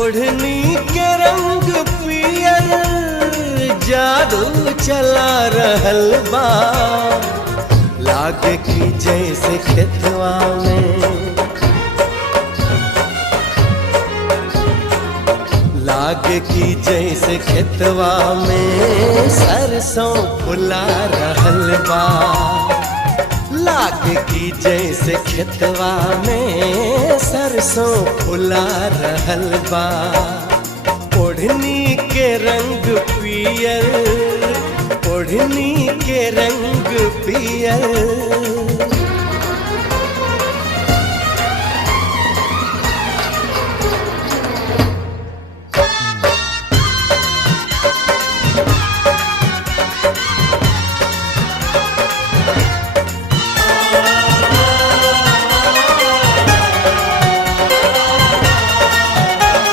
ओढ़नी के रंग पियर जादू चला रहल बा। लागे की जैसे खेतवा में, लागे की जैसे खेतवा में सरसों फुला रहल बा। लागे की जैसे खेतवा में सरसों फुला रहल बा। ओढ़नी के रंग पियर, ओढ़नी के रंग पियर